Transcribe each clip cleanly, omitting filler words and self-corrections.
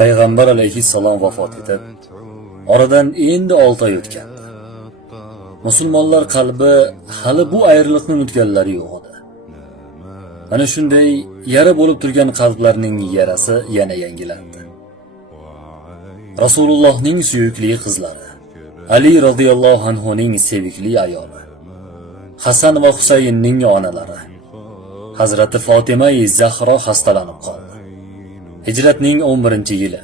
Payg'ambar alayhissalom vafot etib, oradan endi 6 oy o'tgandi. Musulmonlar qalbi hali bu ayriliqni unutganlari yo'q edi. Mana shunday yara bo'lib turgan qalblarning yarasi yana yangilandi. Rasulullohning suyukli qizlari, Ali radhiyallohu anhuning sevikli ayoli, Hasan va Husaynning onalari, Hazrati Fatima Zahro xastalanib qoldi. Hijratning 11-yili,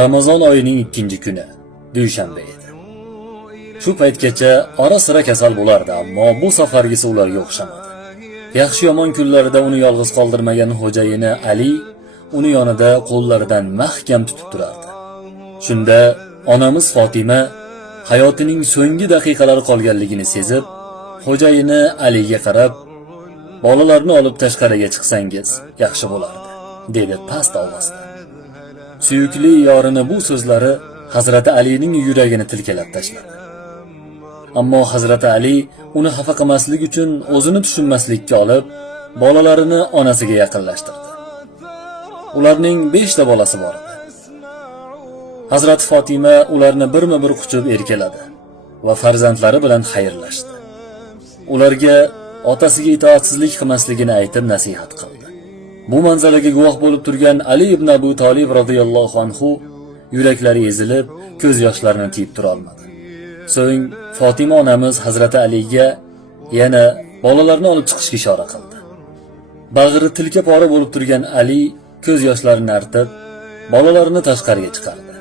Ramazon oyining 2-kuni, dushanba edi. Shu paytgacha ora-sira kasal bo'lardi, ammo bu safargisi ularga o'xshamadi. Yaxshi yomon kunlarida uni yolg'iz qoldirmagan xo'jayini Ali uni yonida qo'llaridan mahkam tutib turardi. Shunda onamiz Fatima hayotining so'nggi daqiqalari qolganligini sezib, xo'jayini Aliga qarab, "Bolalarni olib tashqariga chiqsangiz yaxshi bo'lardi", dedi past ovozda. Suyukli yorini bu so'zlari Hazrati Alining yuragini tilkalab tashladi. Ammo Hazrati Ali uni xafa qilmaslik uchun o'zini tushunmaslikka olib, bolalarini onasiga yaqinlashtirdi. Ularning 5 ta bolasi bor edi. Hazrati Fatima ularni birma-bir quchib erkaladi va farzandlari bilan xayrlashdi. Ularga otasiga itoatsizlik qilmasligini aytib nasihat qildi. Bu manzaraga guvoh bo'lib turgan Ali ibn Abu Talib radhiyallohu anhu yuraklari ezilib, ko'z yoshlarini tiyib tura olmadi. So'ng Fatima onamiz Hazrati Aliga yana bolalarni olib chiqishga ishora qildi. Bag'ri tilka pora bo'lib turgan Ali ko'z yoshlarini artib, bolalarini tashqariga chiqardi.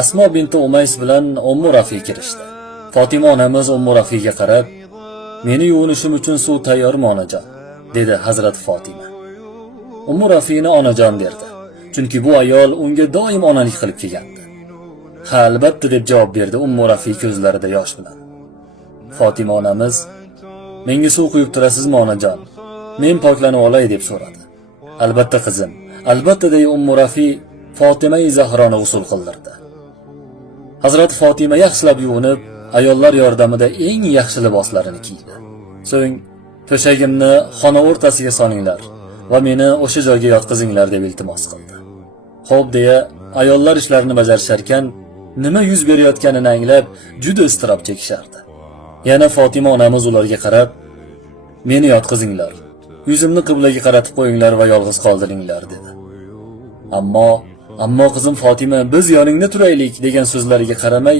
Asmo binti Umays bilan Ummu Rafi kirishdi. Fatima onamiz Ummu Rafiga qarab, "Meni yuvinishim uchun suv tayyormi onajon?" dedi Hazrat Fatima. Ummu Rafini onajon derdi, chunki bu ayol unga doim onalik qilib kelgandi. "Ha, albatta", deb javob berdi Ummu Rafi ko'zlarida yosh bilan. Fatima onamiz, "Menga suv quyib turasizmi onajon? Men poklanib olay", deb so'radi. "Albatta qizim, albatta", deya Ummu Rafi Fatima Zahroni g'usl qildirdi. Hazrat Fatima yaxshilab yuvinib, ayollar yordamida eng yaxshi liboslarini kiydi. So'ng "To'shagimni xona o'rtasiga solinglar va meni o'sha joyga yotqizinglar", deb iltimos qildi. "Xo'p", deya ayollar ishlarini bajarishar ekan, nima yuz berayotganini anglab, juda iztirob chekishardi. Yana Fatima onamiz ularga qarab, "Meni yotqizinglar, yuzimni qiblaga qaratib qo'yinglar va yolg'iz qoldiringlar", dedi. Ammo qizim Fatima, "Biz yoningda turaylik", degan so'zlariga qaramay,